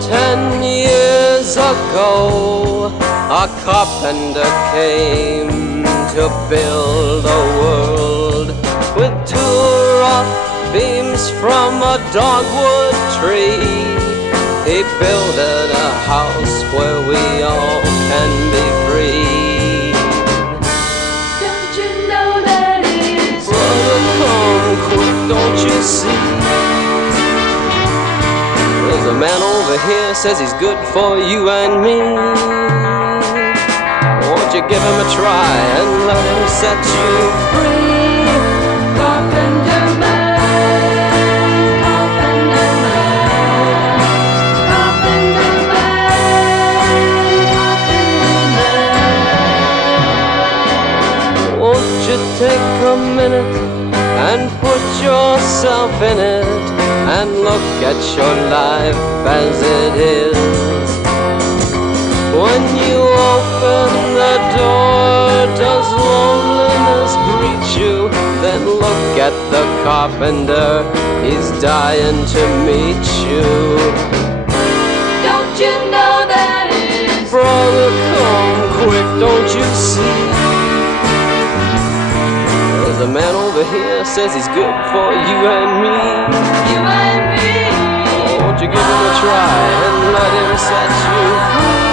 10 years ago, a carpenter came to build a world with 2 rough beams from a dogwood tree. He builded a house where we all can be free. Don't you know that it's Brother, come quick, don't you see? There's a man over here says he's good for you and me. Won't you give him a try and let him set you free? Carpenter Man, Carpenter Man, Carpenter Man, Carpenter Man. Won't you take a minute and put yourself in it and look at your life as it is? When you open the door, does loneliness greet you? Then look at the carpenter, he's dying to meet you. Don't you know that it's Brother, come quick, don't you see? There's a man over here says he's good for you and me. you and me? Won't you give him a try and let him set you free?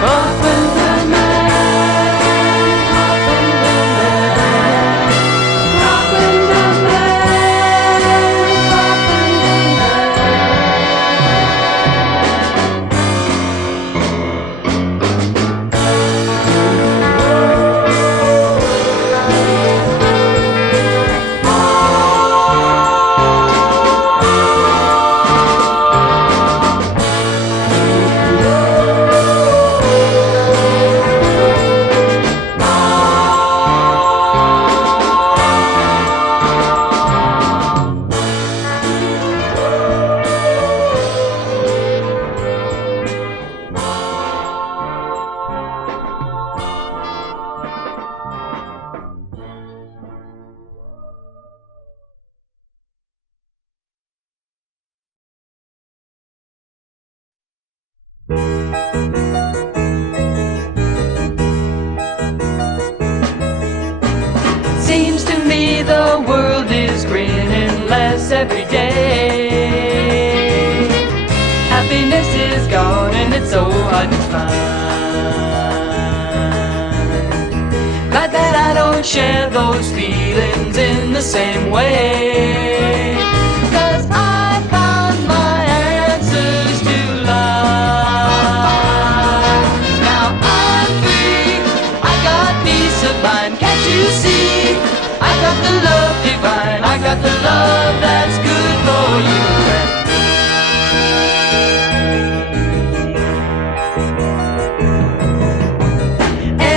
Carpenter Man, Carpenter Man, Carpenter Man, Seems to me the world is grinning less every day. Happiness is gone and it's so hard to find. Glad that I don't share those feelings in the same way. 'Cause I found my answers to life. Now I'm free, I got peace of mind, can't you see? I got the love divine, I got the love that's good for you and me.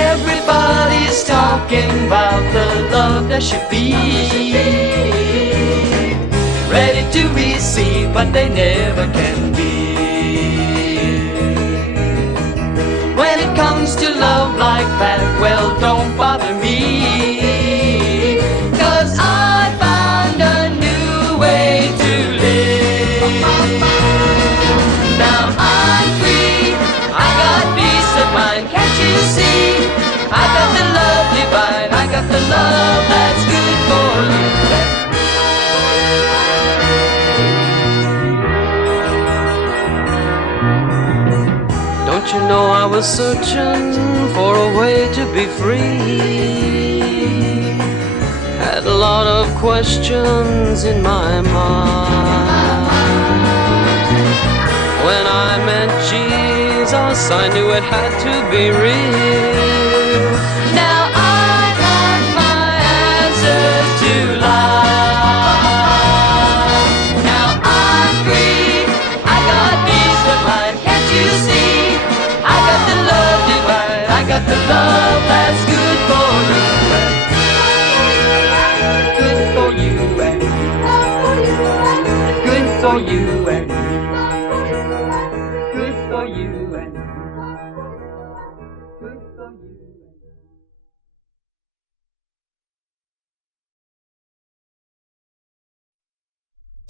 Everybody's talking about the love that should be ready to receive, but they never can be. When it comes to love like that, well, don't bother me. 'Cause I found a new way to live. Now I'm free, I got peace of mind, can't you see? I got the love divine, I got the love that's good for you. Don't you know I was searching for a way to be free? Had a lot of questions in my mind. When I met Jesus, I knew it had to be real. Now I got my answers to life. Now I'm free, I got peace of mind, can't you see? I got the love divine, I got the love that's good for you. Good for you and me. Good for you and me. Good for you and me. Good for you.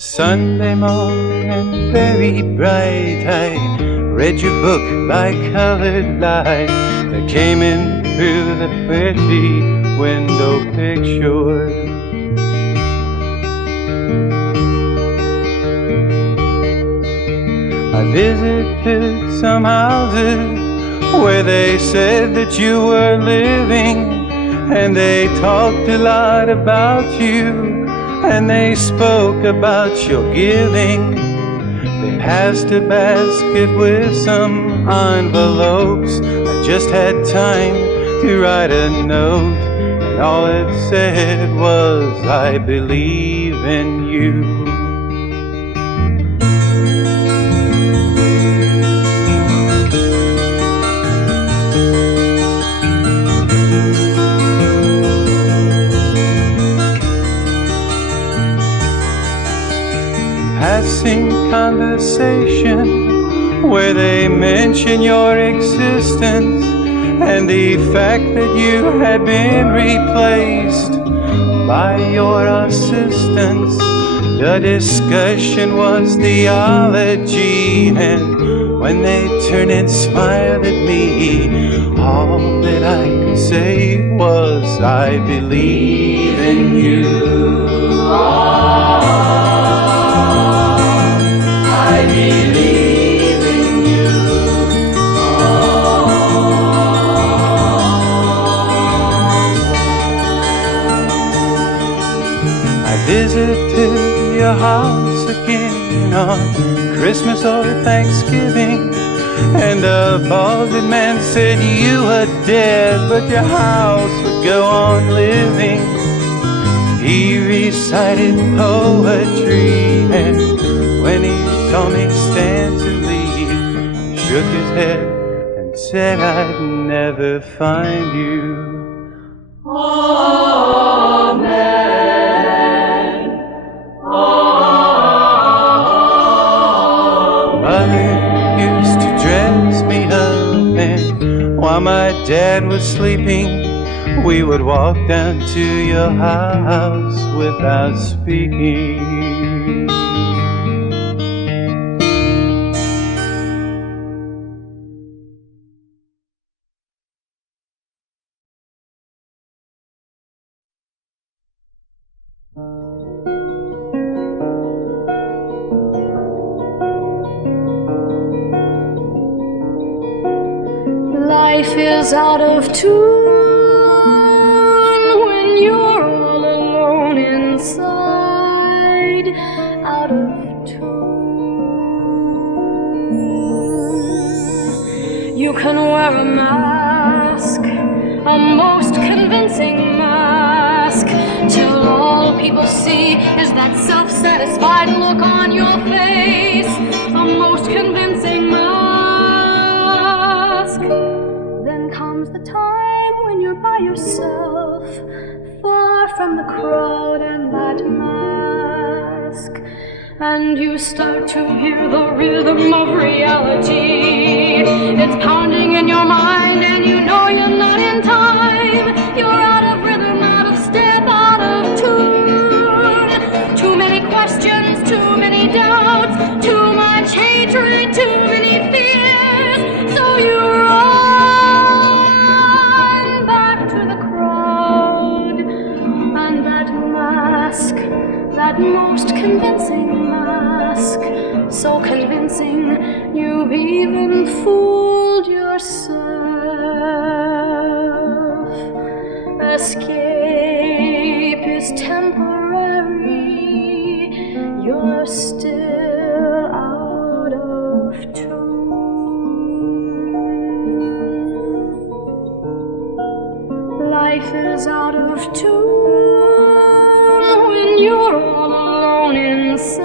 Sunday morning, very bright, I read your book by colored light that came in through the pretty window picture. I visited some houses where they said that you were living, and they talked a lot about you, and they spoke about your giving. They passed a basket with some envelopes. I just had time to write a note, and all it said was, I believe in you. Passing conversation where they mention your existence and the fact that you had been replaced by your assistants. The discussion was theology, and when they turned and smiled at me, all that I could say was, I believe in you. I believe in you. I visited your house again on Christmas or Thanksgiving, and a balded man said you were dead, but your house would go on living. He recited poetry, and when he saw me stand to leave, he shook his head and said I'd never find you. Amen. Amen. Mother used to dress me up, and while my dad was sleeping, we would walk down to your house without speaking. Life is out of tune when you're all alone inside. Out of tune. You can wear a mask, a most convincing mask, till all people see is that self-satisfied look on your face. A most convincing mask. Then comes the time when you're by yourself, far from the crowd and that mask, and you start to hear the rhythm of reality. It's pounding in your mind, and you know you're not in time. You're out of rhythm, out of step, out of tune. Too many questions, too many doubts, too much hatred, too many fears. So you run back to the crowd, and that mask, that most convincing mask, so convincing you've even fooled yourself. Escape is temporary, you're still out of tune. Life is out of tune when you're all alone inside.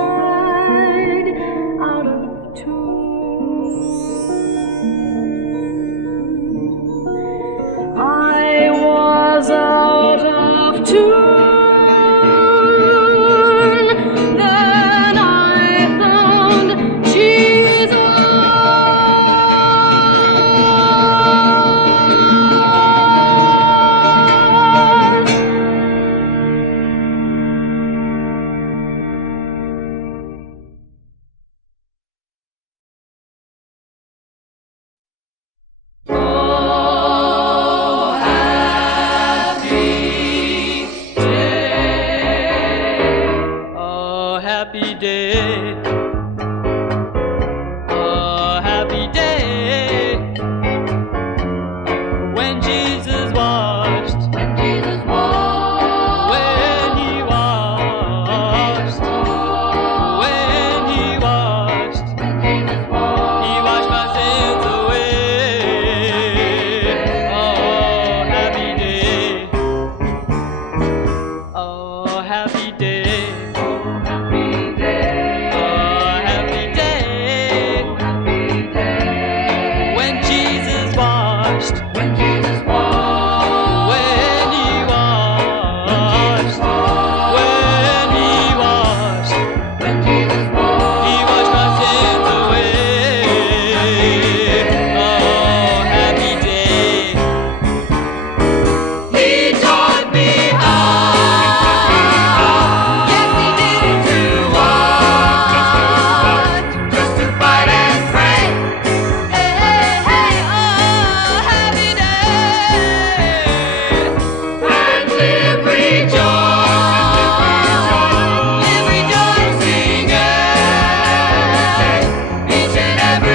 Out of tune. I was out of tune. Then I found Jesus.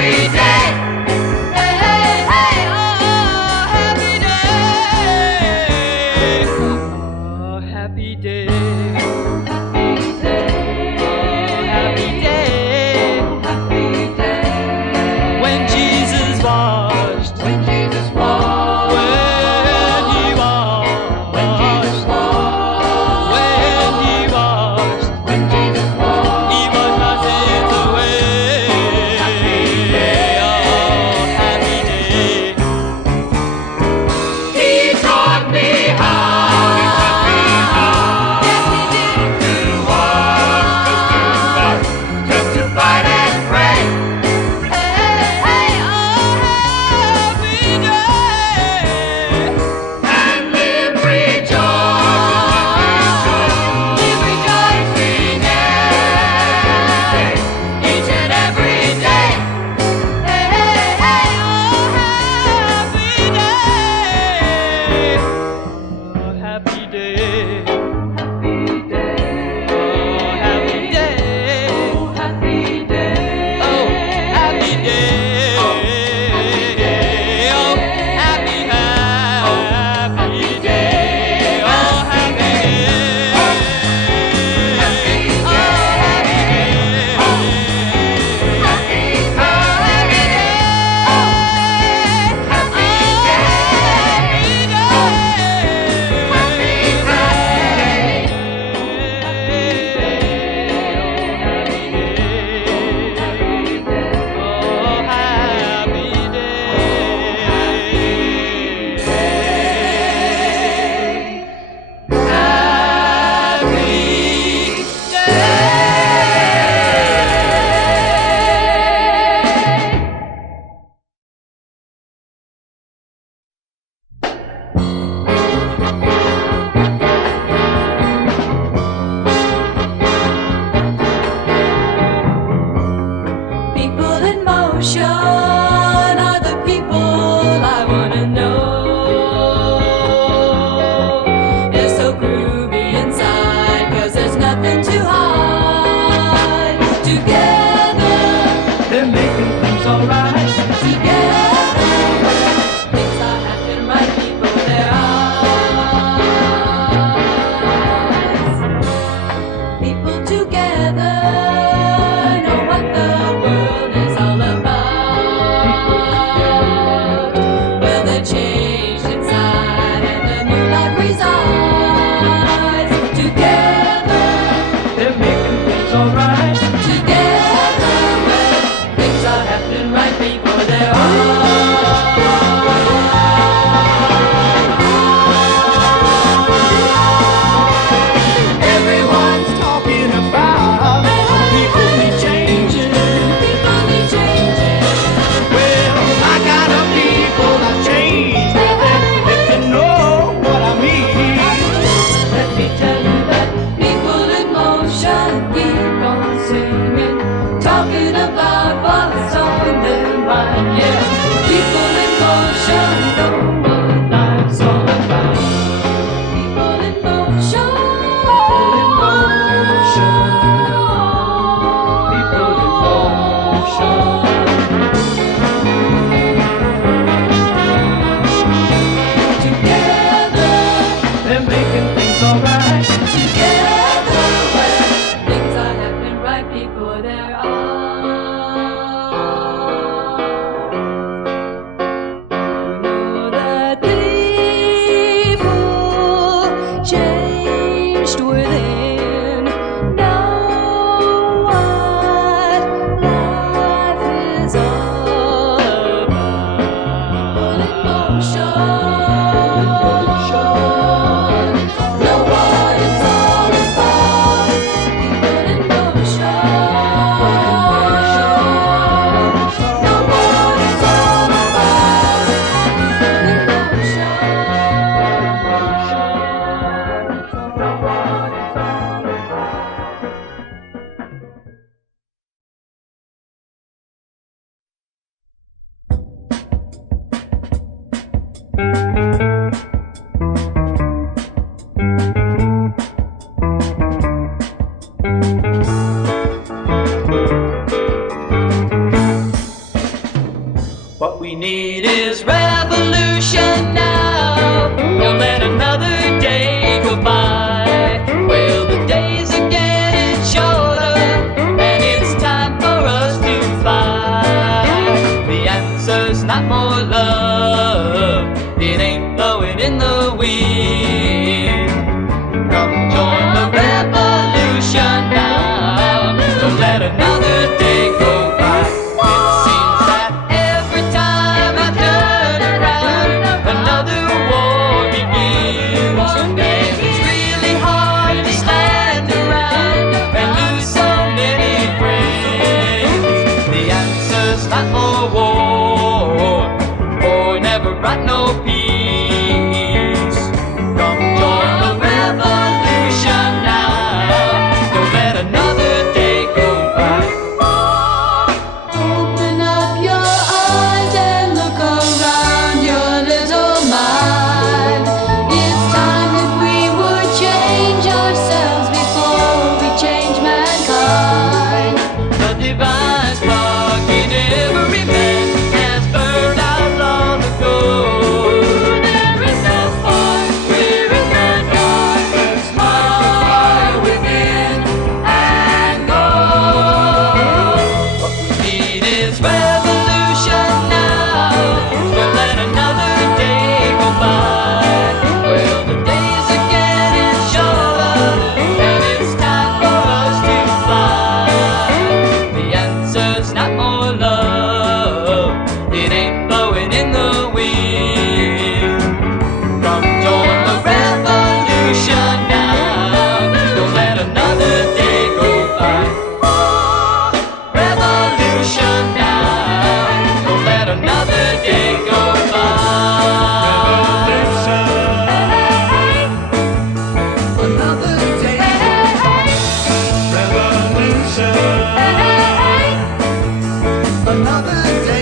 every day. Hey, hey, hey, oh, happy day. Oh, happy day. we need is revolution now. Don't let another day go by. Well, the days are getting shorter, and it's time for us to fly. The answer's not more love, it ain't blowing in the wind. Come join the revolution now. Don't let another day go by. It seems that every time I turn around, another war begins. And it's really hard to stand around and lose so many friends. The answer's not more war, war never brought no peace. Come join the revolution now. Don't let another day go by. Open up your eyes and look around your little mind. It's time that we would change ourselves before we change mankind. The divine spark in every man has burned out long ago. There is no spark where it can die. Smile within and go. What we need is revolution now. Don't let another day go by. Well, the days are getting shorter, and it's time for us to fly. The answer's not more love, it ain't blowing in the wind. Come join the revolution now. Don't let another day go by. Revolution now. Don't let another day go by. Another day. Another day.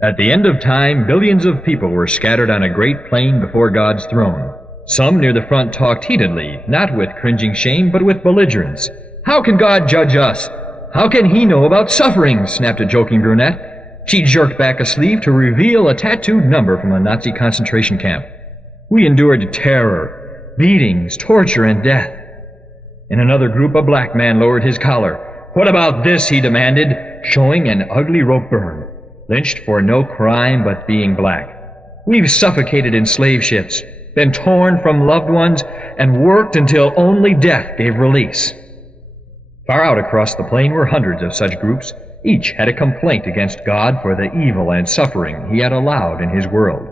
At the end of time, billions of people were scattered on a great plain before God's throne. Some near the front talked heatedly, not with cringing shame, but with belligerence. "How can God judge us? How can he know about suffering?" snapped a joking brunette. She jerked back a sleeve to reveal a tattooed number from a Nazi concentration camp. "We endured terror, beatings, torture, and death." In another group, a black man lowered his collar. "What about this?" he demanded, showing an ugly rope burn. "Lynched for no crime but being black. We've suffocated in slave ships, been torn from loved ones, and worked until only death gave release." Far out across the plain were hundreds of such groups. Each had a complaint against God for the evil and suffering he had allowed in his world.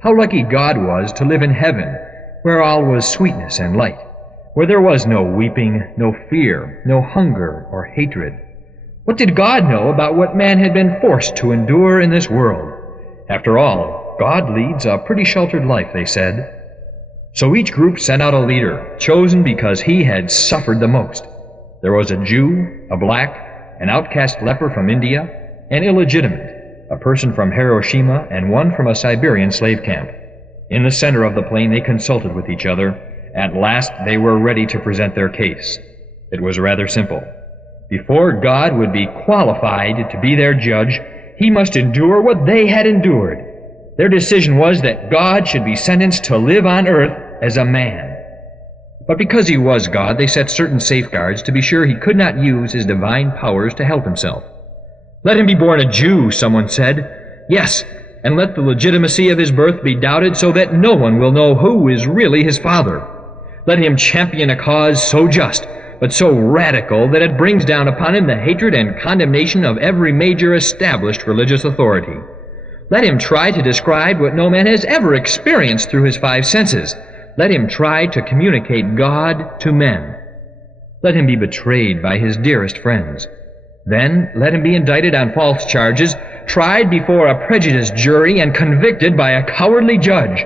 How lucky God was to live in heaven, where all was sweetness and light, where there was no weeping, no fear, no hunger or hatred. What did God know about what man had been forced to endure in this world? After all, God leads a pretty sheltered life, they said. So each group sent out a leader, chosen because he had suffered the most. There was a Jew, a black, an outcast leper from India, an illegitimate, a person from Hiroshima, and one from a Siberian slave camp. In the center of the plain they consulted with each other. At last they were ready to present their case. It was rather simple. Before God would be qualified to be their judge, he must endure what they had endured. Their decision was that God should be sentenced to live on earth as a man. But because he was God, they set certain safeguards to be sure he could not use his divine powers to help himself. "Let him be born a Jew," someone said. "Yes, and let the legitimacy of his birth be doubted so that no one will know who is really his father. Let him champion a cause so just, but so radical that it brings down upon him the hatred and condemnation of every major established religious authority. Let him try to describe what no man has ever experienced through his five senses. Let him try to communicate God to men. Let him be betrayed by his dearest friends. Then let him be indicted on false charges, tried before a prejudiced jury, and convicted by a cowardly judge.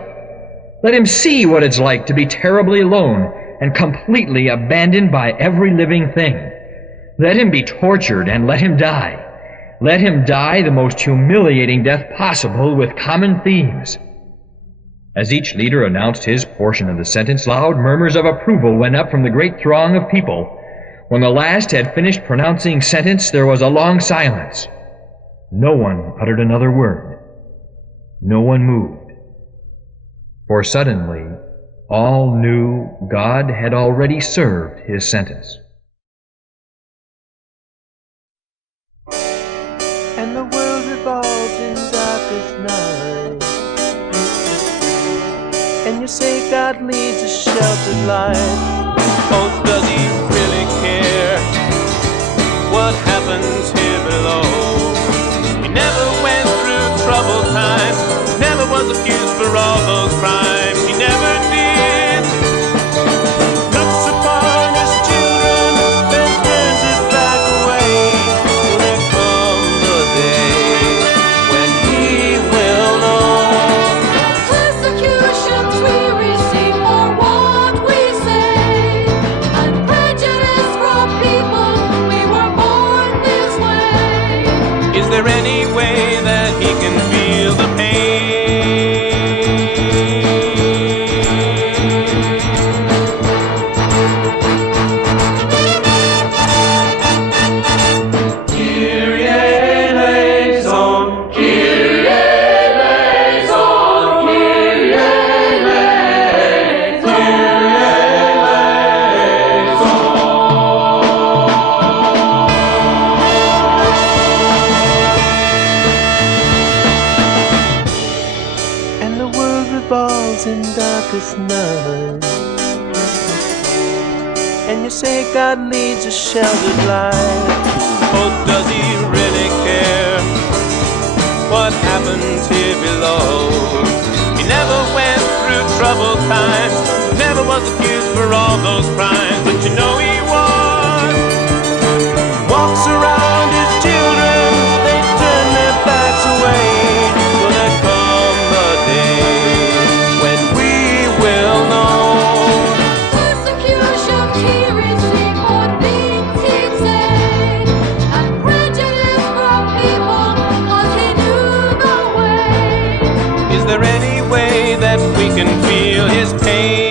Let him see what it's like to be terribly alone and completely abandoned by every living thing. Let him be tortured and let him die. Let him die the most humiliating death possible with common themes. As each leader announced his portion of the sentence, loud murmurs of approval went up from the great throng of people. When the last had finished pronouncing sentence, there was a long silence. No one uttered another word. No one moved. For suddenly, all knew God had already served his sentence. And the world revolves in darkest night, and you say God leads a sheltered life. Oh, does he really care what happens here below? He never went through troubled times, never was accused for all those crimes. He never did. Looks upon his children, then turns his back away. Will there come the day when he will know? Persecutions we receive for what we say, and prejudice from people, we were born this way. Is there any way that he can feel the pain? Kyrie eleison, Kyrie eleison, Kyrie eleison, and the world revolves in darkest night, and you say God leads a sheltered life. Oh, does he really care what happens here below? He never went through troubled times, never was accused for all those crimes, but you know he was. Walks around his children, they turn their backs away. Will there come a day when we will know? Persecutions he received for things he'd say, and prejudice from people, 'cause he knew the way. Is there any way that we can feel his pain?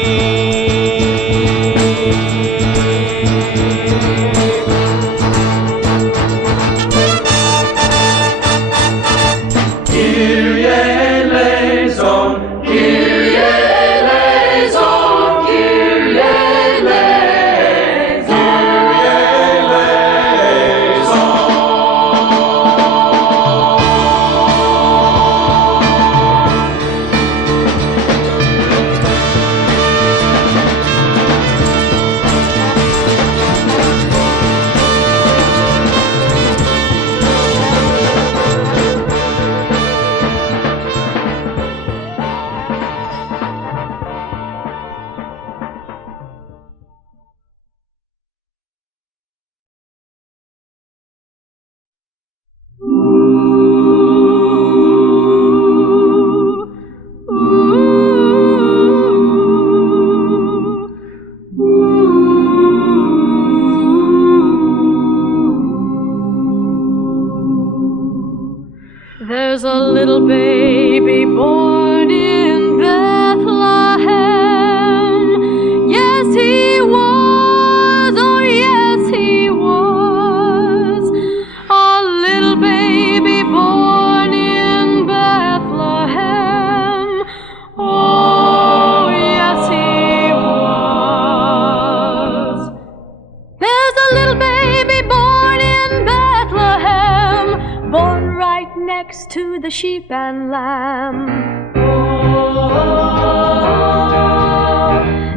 Kyrie eleison, Kyrie eleison, Kyrie eleison, Kyrie eleison. There's a little baby born in Bethlehem. Yes, he was. Oh, yes, he was. A little baby born in Bethlehem. Oh, yes, he was. There's a little baby born in Bethlehem, born right next to the sheep and lamb. Oh,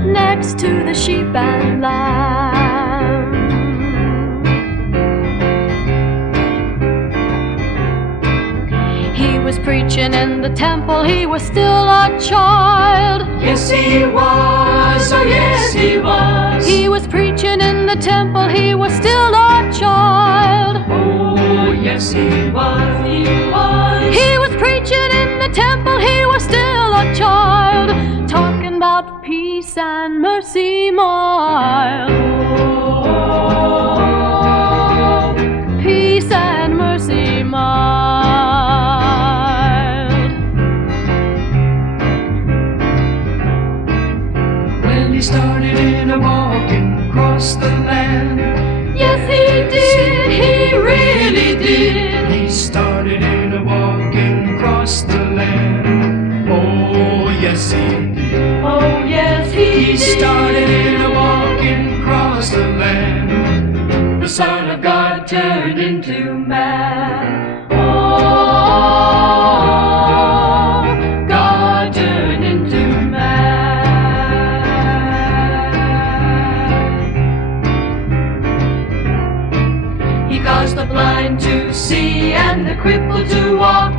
next to the sheep and lamb. He was preaching in the temple, he was still a child. Yes, he was. Oh, yes, he was. He was preaching in the temple, he was still a child. Oh, yes, he was. He was. He was preaching in the temple, he was still a child, talking about peace and mercy mild. Oh, peace and mercy mild. man. Oh, God turned into man. He caused the blind to see and the crippled to walk.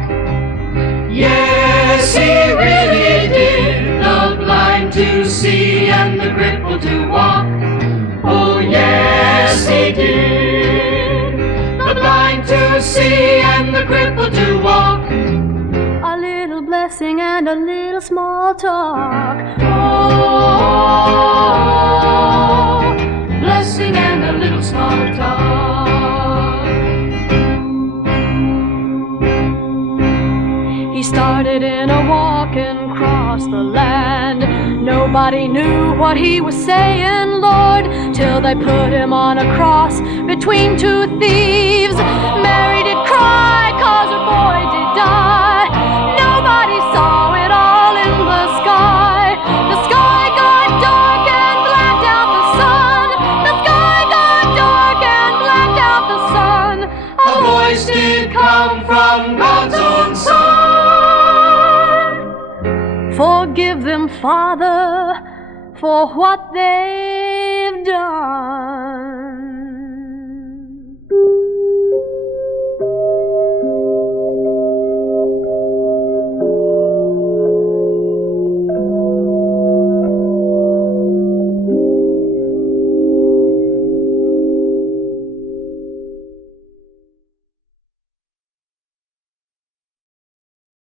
Yes, he really did. The blind to see and the crippled to walk. Oh, yes, he did. The blind to see and the crippled to walk. A little blessing and a little small talk. Oh, blessing and a little small talk. He started in a walk and crossed the land. Nobody knew what he was saying, Lord, till they put him on a cross between two thieves. Mary did cry 'cause her boy did die. Nobody saw it all in the sky. The sky got dark and blacked out the sun. The sky got dark and blacked out the sun. A voice did come from God's own Son. Forgive them, Father, for what they've done.